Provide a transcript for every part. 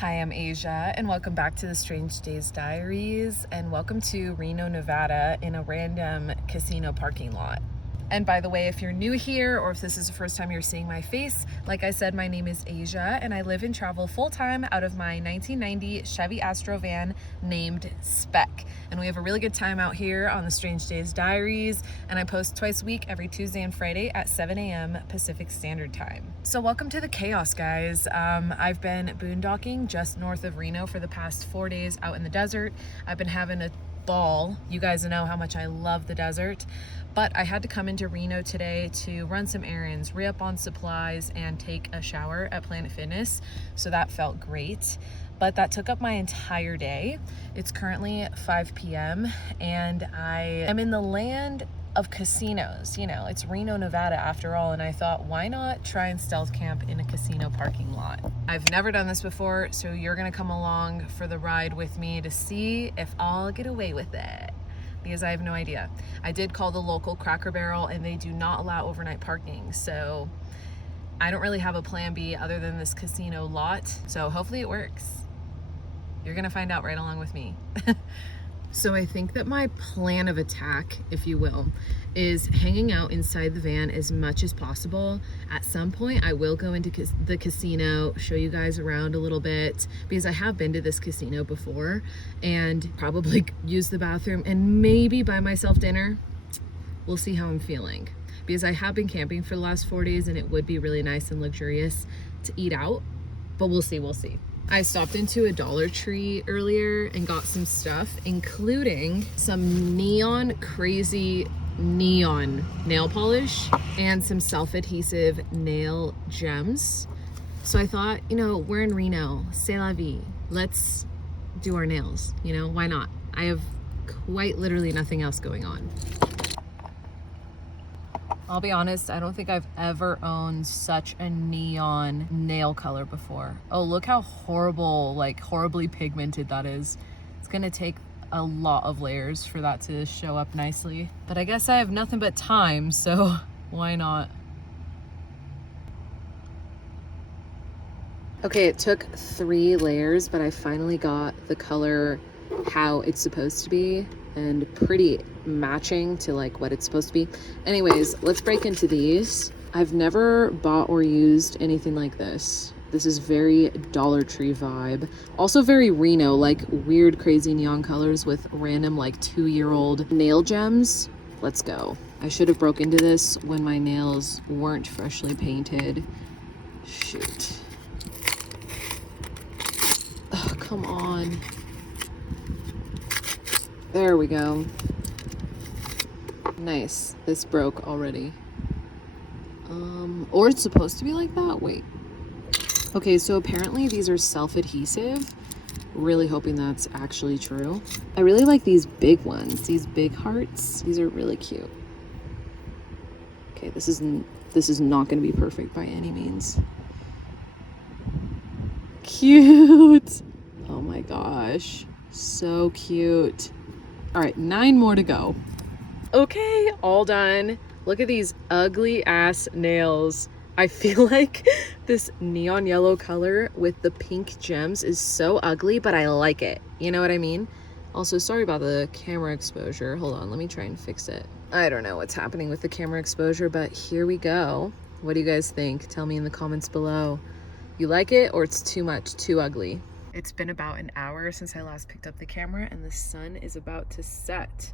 Hi, I'm Asia, and welcome back to the Strange Days Diaries, and welcome to Reno, Nevada in a random casino parking lot. And by the way, if you're new here or if this is the first time you're seeing my face, like I said, my name is Asia, and I live and travel full-time out of my 1990 Chevy Astro van named Spec. And we have a really good time out here on the Strange Days Diaries, and I post twice a week, every Tuesday and Friday at 7 a.m. Pacific Standard Time. So welcome to the chaos, guys. I've been boondocking just north of Reno for the past 4 days out in the desert. I've been having a ball. You guys know how much I love the desert, but I had to come into Reno today to run some errands, re-up on supplies, and take a shower at Planet Fitness. So that felt great, but that took up my entire day. It's currently 5 p.m. and I am in the land of casinos. You know, it's Reno, Nevada after all, and I thought, why not try and stealth camp in a casino parking lot? I've never done this before, so you're gonna come along for the ride with me to see if I'll get away with it, because I have no idea. I did call the local Cracker Barrel and they do not allow overnight parking, so I don't really have a plan B other than this casino lot, so hopefully it works. You're gonna find out right along with me. So I think that my plan of attack, if you will, is hanging out inside the van as much as possible. At some point, I will go into the casino, show you guys around a little bit, because I have been to this casino before, and probably use the bathroom and maybe buy myself dinner. We'll see how I'm feeling, because I have been camping for the last 4 days and it would be really nice and luxurious to eat out, but we'll see. I stopped into a Dollar Tree earlier and got some stuff, including some crazy neon nail polish and some self-adhesive nail gems. So I thought, you know, we're in Reno, c'est la vie. Let's do our nails, you know, why not? I have quite literally nothing else going on. I'll be honest, I don't think I've ever owned such a neon nail color before. Oh, look how horrible, like horribly pigmented that is. It's gonna take a lot of layers for that to show up nicely. But I guess I have nothing but time, so why not? Okay, it took 3 layers, but I finally got the color how it's supposed to be and pretty matching to like what it's supposed to be. Anyways, let's break into these. I've never bought or used anything like this. This is very Dollar Tree vibe. Also very Reno, like weird crazy neon colors with random like 2-year-old nail gems. Let's go. I should have broke into this when my nails weren't freshly painted. Shoot. Oh, come on. There we go. Nice. This broke already. Or it's supposed to be like that? Wait. Okay, so apparently these are self-adhesive. Really hoping that's actually true. I really like these big ones, these big hearts. These are really cute. Okay, this is not gonna be perfect by any means. Cute. Oh my gosh, so cute. All right, 9 more to go. Okay, all done. Look at these ugly ass nails. I feel like this neon yellow color with the pink gems is so ugly, but I like it. You know what I mean? Also, sorry about the camera exposure. Hold on, let me try and fix it. I don't know what's happening with the camera exposure, but here we go. What do you guys think? Tell me in the comments below. You like it or it's too much, too ugly? It's been about an hour since I last picked up the camera and the sun is about to set.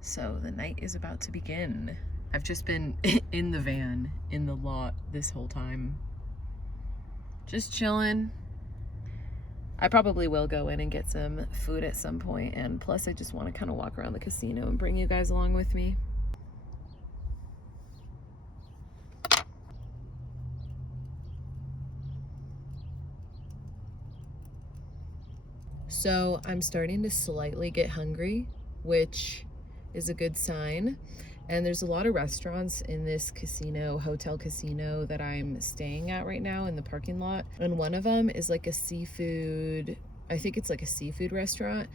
So the night is about to begin. I've just been in the van, in the lot this whole time. Just chilling. I probably will go in and get some food at some point, and plus I just want to kind of walk around the casino and bring you guys along with me. So I'm starting to slightly get hungry, which is a good sign. And there's a lot of restaurants in this hotel casino that I'm staying at right now in the parking lot. And one of them is like a seafood, I think it's like a seafood restaurant.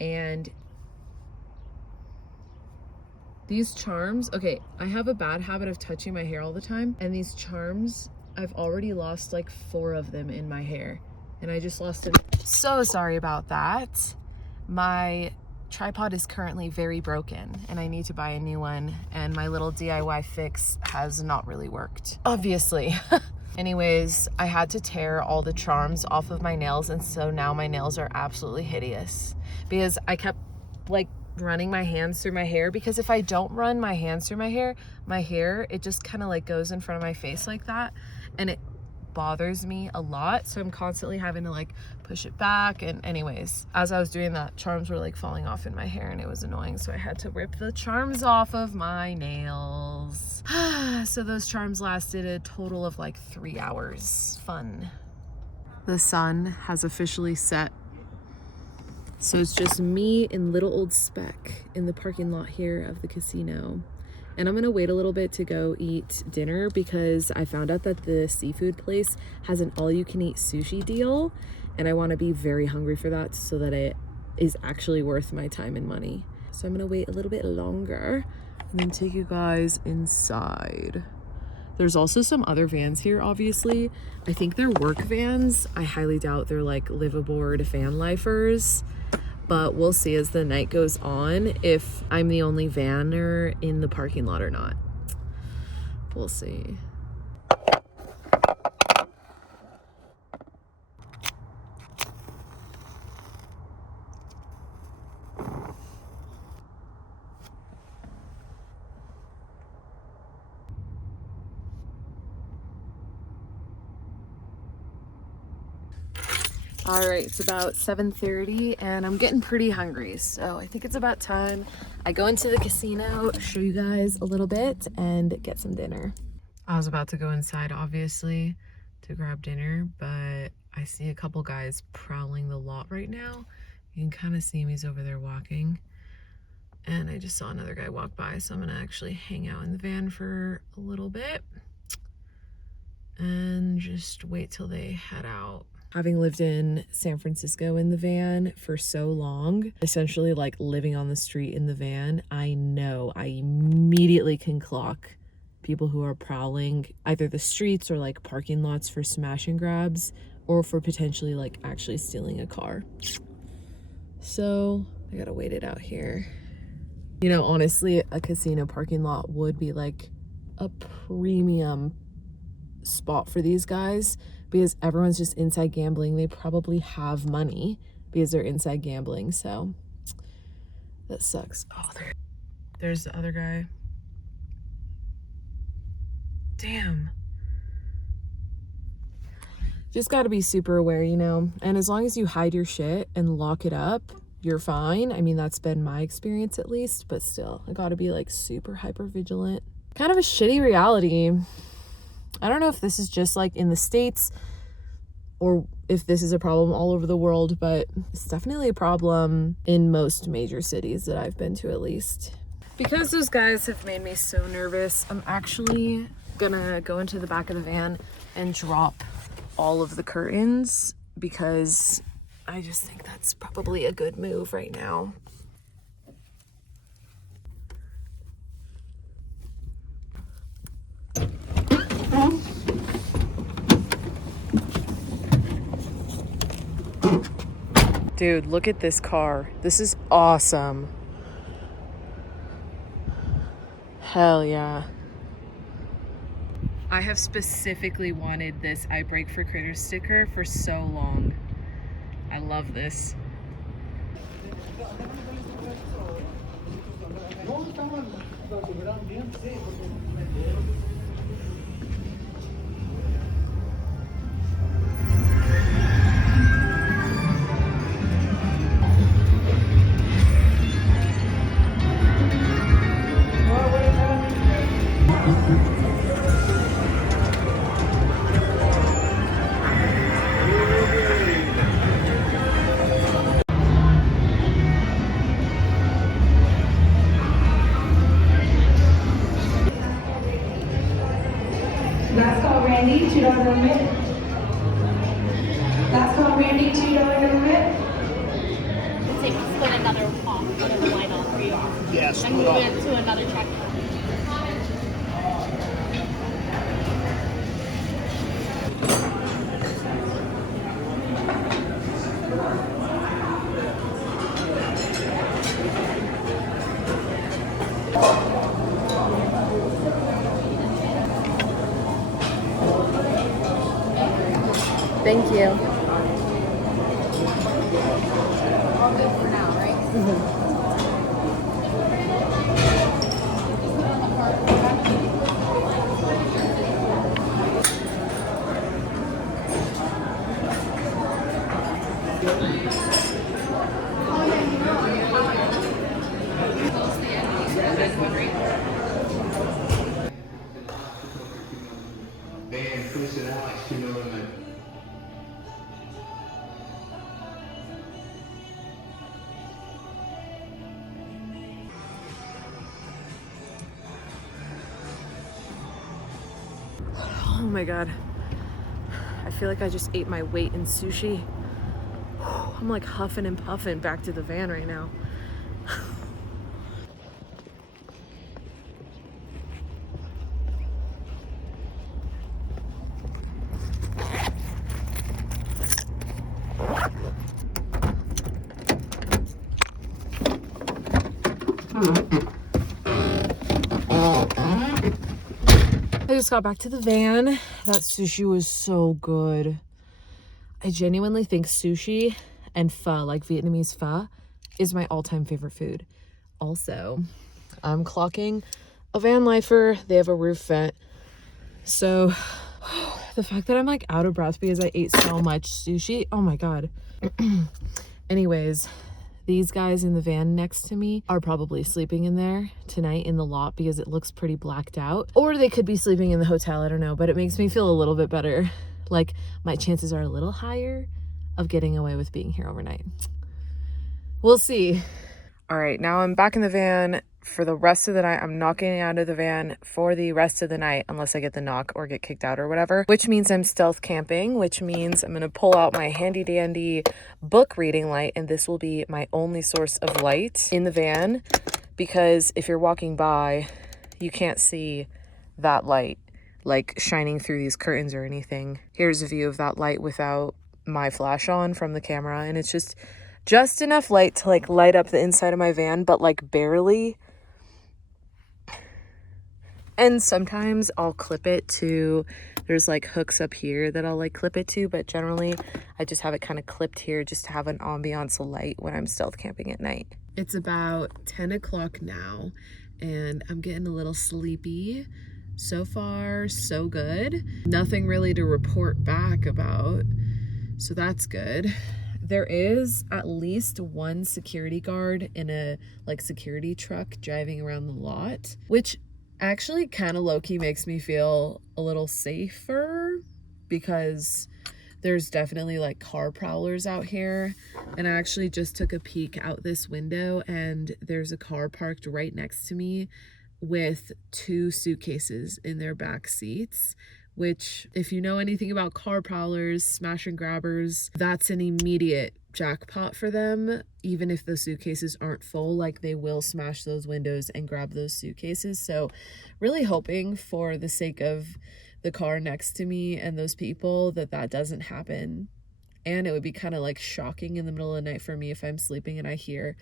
And these charms, okay, I have a bad habit of touching my hair all the time. And these charms, I've already lost like 4 of them in my hair. and I just lost it. So sorry about that. My tripod is currently very broken and I need to buy a new one, and my little DIY fix has not really worked, obviously. Anyways, I had to tear all the charms off of my nails, and so now my nails are absolutely hideous because I kept like running my hands through my hair, because if I don't run my hands through my hair, it just kind of like goes in front of my face like that, and it bothers me a lot, so I'm constantly having to like push it back. And anyways, as I was doing that, charms were like falling off in my hair and it was annoying, so I had to rip the charms off of my nails. So those charms lasted a total of like 3 hours. Fun. The sun has officially set, so it's just me and little old Speck in the parking lot here of the casino. And I'm gonna wait a little bit to go eat dinner because I found out that the seafood place has an all-you-can-eat sushi deal, and I wanna be very hungry for that so that it is actually worth my time and money. So I'm gonna wait a little bit longer and then take you guys inside. There's also some other vans here, obviously. I think they're work vans. I highly doubt they're like live-aboard van lifers. But we'll see as the night goes on if I'm the only vanner in the parking lot or not. We'll see. All right, it's about 7:30 and I'm getting pretty hungry, so I think it's about time I go into the casino, show you guys a little bit, and get some dinner. I was about to go inside, obviously, to grab dinner, but I see a couple guys prowling the lot right now. You can kind of see him, he's over there walking. And I just saw another guy walk by, so I'm gonna actually hang out in the van for a little bit and just wait till they head out. Having lived in San Francisco in the van for so long, essentially like living on the street in the van, I know I immediately can clock people who are prowling either the streets or like parking lots for smash and grabs, or for potentially like actually stealing a car. So I gotta wait it out here. You know, honestly, a casino parking lot would be like a premium spot for these guys, because everyone's just inside gambling. They probably have money because they're inside gambling, so that sucks. Oh, there's the other guy. Damn. Just gotta be super aware, you know? And as long as you hide your shit and lock it up, you're fine. I mean, that's been my experience at least, but still, I gotta be like super hyper vigilant. Kind of a shitty reality. I don't know if this is just like in the States or if this is a problem all over the world, but it's definitely a problem in most major cities that I've been to, at least. Because those guys have made me so nervous, I'm actually gonna go into the back of the van and drop all of the curtains, because I just think that's probably a good move right now. Dude, look at this car. This is awesome. Hell yeah. I have specifically wanted this I Break for Critters sticker for so long. I love this. Last call, Randy, $2 limit. Last call, Randy, $2 limit. Say we split another off, another line off for you. Yes. And move it to another check. Thank you. All good for now, right? Van, Chris and Alex, you know them. Oh my God. I feel like I just ate my weight in sushi. I'm like huffing and puffing back to the van right now. I just got back to the van. That sushi was so good. I genuinely think sushi and pho, like Vietnamese pho, is my all-time favorite food. Also, I'm clocking a van lifer. They have a roof vent. So the fact that I'm like out of breath because I ate so much sushi, oh my God. Anyways, these guys in the van next to me are probably sleeping in there tonight in the lot because it looks pretty blacked out. Or they could be sleeping in the hotel, I don't know, but it makes me feel a little bit better. Like my chances are a little higher of getting away with being here overnight. We'll see. All right, now I'm back in the van for the rest of the night. I'm not getting out of the van for the rest of the night unless I get the knock or get kicked out or whatever, which means I'm stealth camping, which means I'm gonna pull out my handy dandy book reading light, and this will be my only source of light in the van, because if you're walking by, you can't see that light like shining through these curtains or anything. Here's a view of that light without my flash on from the camera, and it's just enough light to like light up the inside of my van, but like barely. And sometimes I'll clip it to, there's like hooks up here that I'll like clip it to, but generally I just have it kind of clipped here just to have an ambiance of light when I'm stealth camping at night. It's about 10 o'clock now and I'm getting a little sleepy. So far, so good. Nothing really to report back about, so that's good. There is at least one security guard in a like security truck driving around the lot, which actually kind of low-key makes me feel a little safer because there's definitely like car prowlers out here. And I actually just took a peek out this window and there's a car parked right next to me with 2 suitcases in their back seats, which if you know anything about car prowlers, smash and grabbers, that's an immediate jackpot for them. Even if the suitcases aren't full, like they will smash those windows and grab those suitcases. So really hoping for the sake of the car next to me and those people that doesn't happen. And it would be kind of like shocking in the middle of the night for me if I'm sleeping and I hear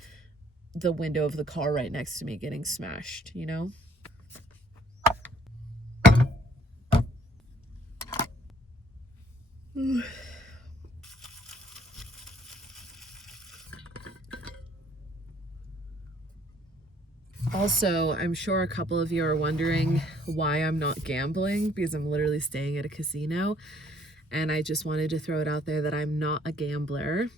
the window of the car right next to me getting smashed, you know? Also, I'm sure a couple of you are wondering why I'm not gambling, because I'm literally staying at a casino. And I just wanted to throw it out there that I'm not a gambler.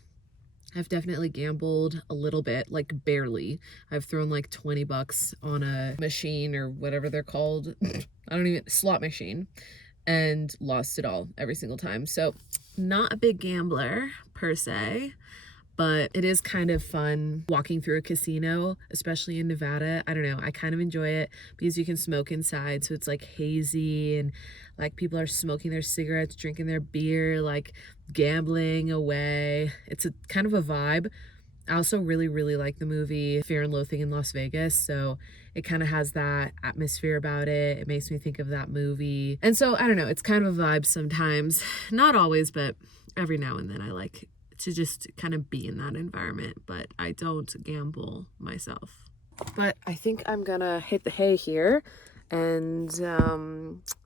I've definitely gambled a little bit, like barely. I've thrown like 20 bucks on a machine or whatever they're called. Slot machine, and lost it all every single time. So not a big gambler per se, but it is kind of fun walking through a casino, especially in Nevada. I don't know, I kind of enjoy it because you can smoke inside, so it's like hazy and like people are smoking their cigarettes, drinking their beer, like gambling away. It's a kind of a vibe. I also really like the movie Fear and Loathing in Las Vegas, so it kind of has that atmosphere about it. It makes me think of that movie. And so I don't know, it's kind of a vibe sometimes, not always, but every now and then I like to just kind of be in that environment, but I don't gamble myself. But I think I'm gonna hit the hay here and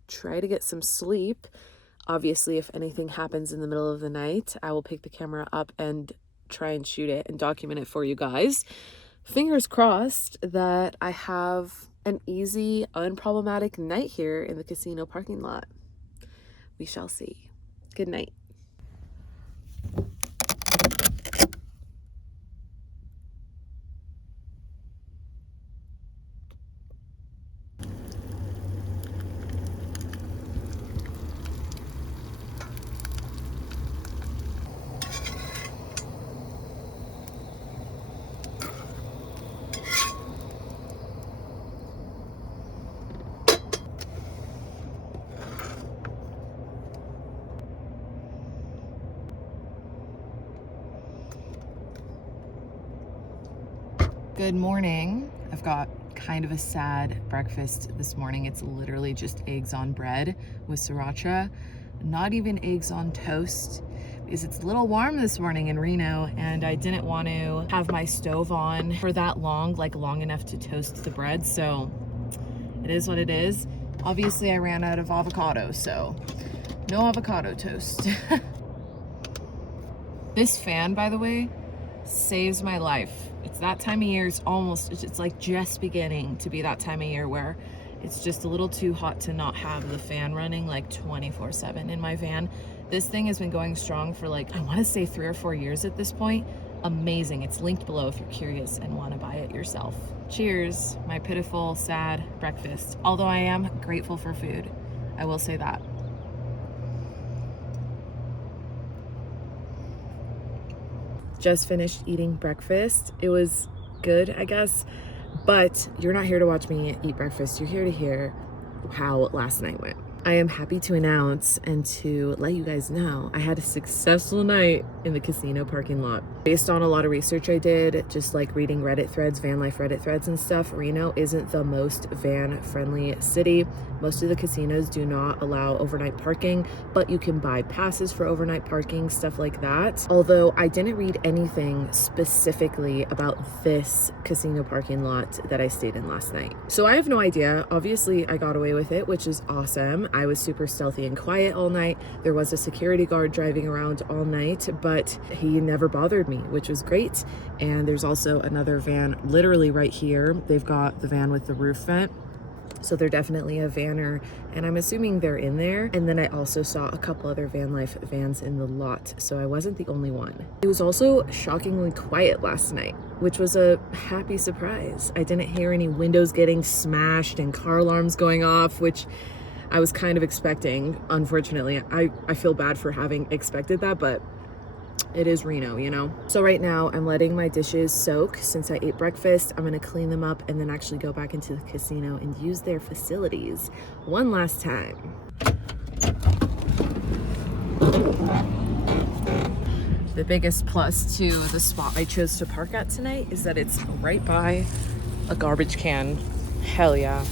try to get some sleep. Obviously, if anything happens in the middle of the night, I will pick the camera up and try and shoot it and document it for you guys. Fingers crossed that I have an easy, unproblematic night here in the casino parking lot. We shall see. Good night. Good morning. I've got kind of a sad breakfast this morning. It's literally just eggs on bread with sriracha, not even eggs on toast, because it's a little warm this morning in Reno and I didn't want to have my stove on for that long, like long enough to toast the bread. So it is what it is. Obviously I ran out of avocado, so no avocado toast. This fan, by the way, saves my life. It's that time of year, it's like just beginning to be that time of year where it's just a little too hot to not have the fan running like 24/7 in my van. This thing has been going strong for like, I want to say 3 or 4 years at this point. Amazing. It's linked below if you're curious and want to buy it yourself. Cheers, my pitiful, sad breakfast. Although I am grateful for food, I will say that. Just finished eating breakfast. It was good, I guess, but you're not here to watch me eat breakfast. You're here to hear how last night went. I am happy to announce and to let you guys know I had a successful night in the casino parking lot. Based on a lot of research I did, just like reading Reddit threads, van life Reddit threads and stuff, Reno isn't the most van friendly city. Most of the casinos do not allow overnight parking, but you can buy passes for overnight parking, stuff like that. Although I didn't read anything specifically about this casino parking lot that I stayed in last night. So I have no idea. Obviously I got away with it, which is awesome. I was super stealthy and quiet all night. There was a security guard driving around all night, but he never bothered me, which was great. And there's also another van literally right here. They've got the van with the roof vent. So they're definitely a vanner, and I'm assuming they're in there. And then I also saw a couple other van life vans in the lot, so I wasn't the only one. It was also shockingly quiet last night, which was a happy surprise. I didn't hear any windows getting smashed and car alarms going off, which I was kind of expecting. Unfortunately, I feel bad for having expected that, but it is Reno, you know? So right now I'm letting my dishes soak. Since I ate breakfast, I'm gonna clean them up and then actually go back into the casino and use their facilities one last time. The biggest plus to the spot I chose to park at tonight is that it's right by a garbage can. Hell yeah.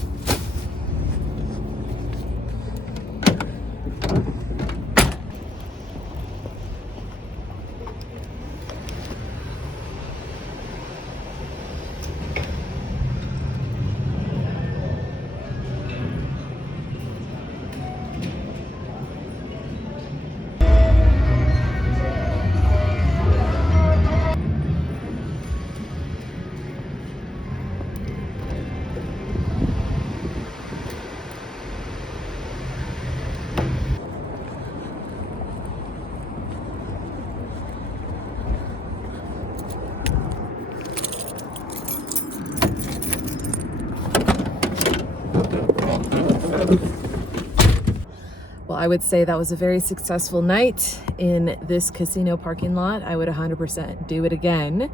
Well, I would say that was a very successful night in this casino parking lot. I would 100% do it again.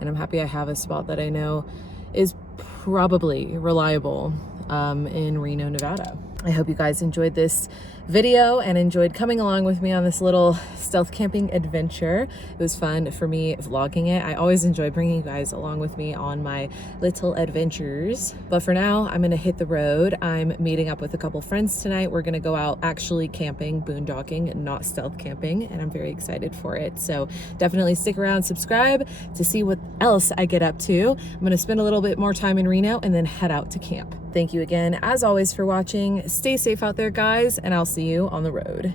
And I'm happy I have a spot that I know is probably reliable in Reno, Nevada. I hope you guys enjoyed this video and enjoyed coming along with me on this little stealth camping adventure. It was fun for me vlogging it. I always enjoy bringing you guys along with me on my little adventures. But for now, I'm gonna hit the road. I'm meeting up with a couple friends tonight. We're gonna go out actually camping, boondocking, not stealth camping, and I'm very excited for it. So definitely stick around, subscribe to see what else I get up to. I'm gonna spend a little bit more time in Reno and then head out to camp. Thank you again, as always, for watching. Stay safe out there, guys, and I'll see you on the road.